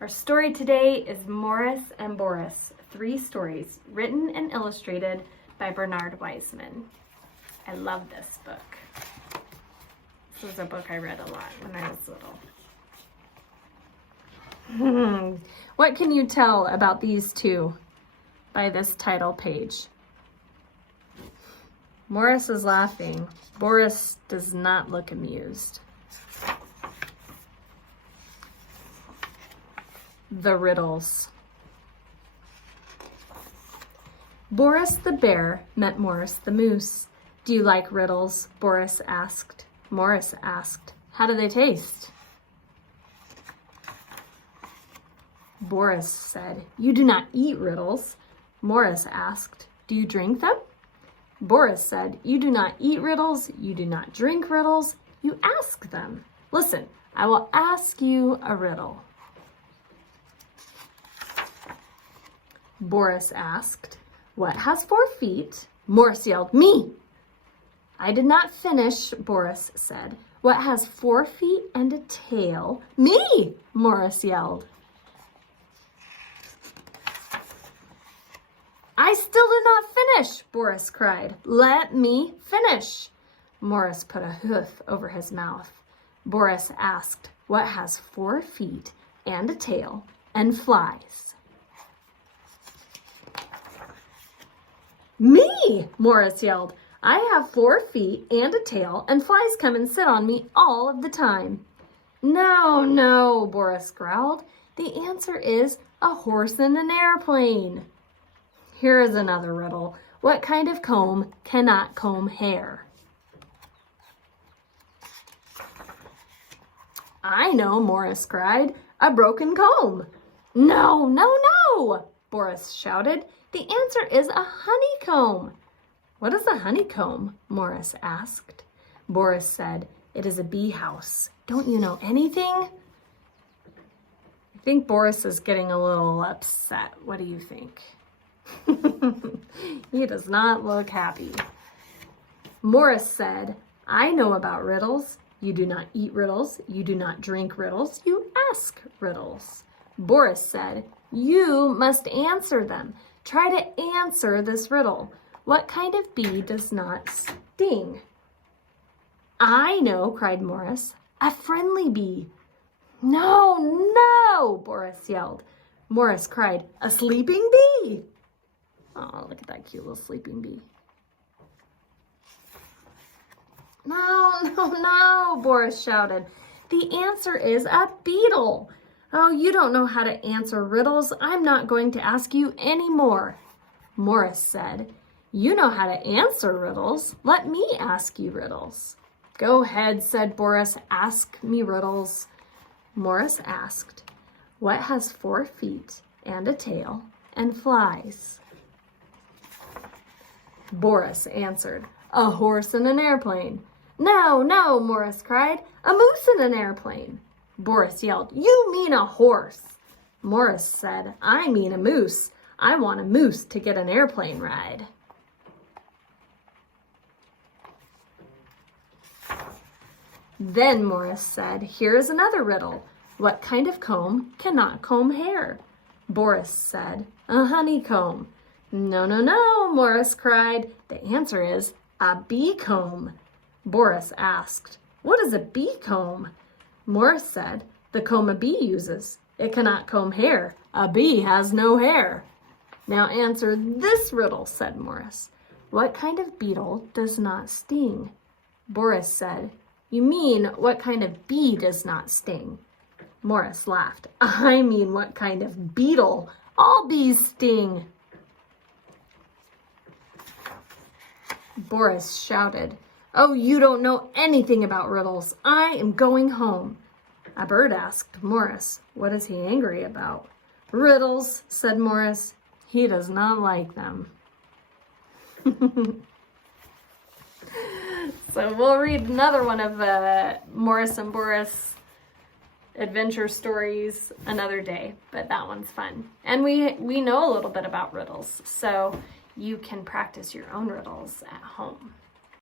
Our story today is Morris and Borris, 3 stories written and illustrated by Bernard Wiseman. I love this book. This was a book I read a lot when I was little. What can you tell about these 2 by this title page? Morris is laughing. Borris does not look amused. The Riddles. Borris the bear met Morris the moose. Do you like riddles? Borris asked. Morris asked, how do they taste? Borris said, you do not eat riddles. Morris asked, do you drink them? Borris said, you do not eat riddles, you do not drink riddles, you ask them. Listen, I will ask you a riddle. Borris asked, what has 4 feet? Morris yelled, me! I did not finish, Borris said. What has 4 feet and a tail? Me! Morris yelled. I still did not finish, Borris cried. Let me finish. Morris put a hoof over his mouth. Borris asked, what has 4 feet and a tail and flies? Me, Morris yelled. I have 4 feet and a tail, and flies come and sit on me all of the time. No, no, Borris growled. The answer is a horse in an airplane. Here is another riddle. What kind of comb cannot comb hair? I know, Morris cried. A broken comb. No, no, no, Borris shouted. The answer is a honeycomb. What is a honeycomb? Morris asked. Borris said, it is a bee house. Don't you know anything? I think Borris is getting a little upset. What do you think? He does not look happy. Morris said, I know about riddles. You do not eat riddles. You do not drink riddles. You ask riddles. Borris said, you must answer them. Try to answer this riddle. What kind of bee does not sting? I know, cried Morris. A friendly bee. No, no, Borris yelled. Morris cried, a sleeping bee. Oh, look at that cute little sleeping bee. No, no, no, Borris shouted. The answer is a beetle. Oh, you don't know how to answer riddles. I'm not going to ask you any more. Morris said, you know how to answer riddles. Let me ask you riddles. Go ahead, said Borris. Ask me riddles. Morris asked, what has 4 feet and a tail and flies? Borris answered, a horse in an airplane. No, no, Morris cried, a moose in an airplane. Borris yelled, you mean a horse. Morris said, I mean a moose. I want a moose to get an airplane ride. Then Morris said, here is another riddle. What kind of comb cannot comb hair? Borris said, a honeycomb. No, no, no, Morris cried. The answer is a bee comb. Borris asked, what is a bee comb? Morris said, the comb a bee uses. It cannot comb hair. A bee has no hair. Now answer this riddle, said Morris. What kind of beetle does not sting? Borris said, you mean what kind of bee does not sting? Morris laughed. I mean what kind of beetle? All bees sting. Borris shouted, oh, you don't know anything about riddles. I am going home. A bird asked Morris, what is he angry about? Riddles, said Morris. He does not like them. So we'll read another one of Morris and Borris adventure stories another day, but that one's fun. And we know a little bit about riddles, so you can practice your own riddles at home.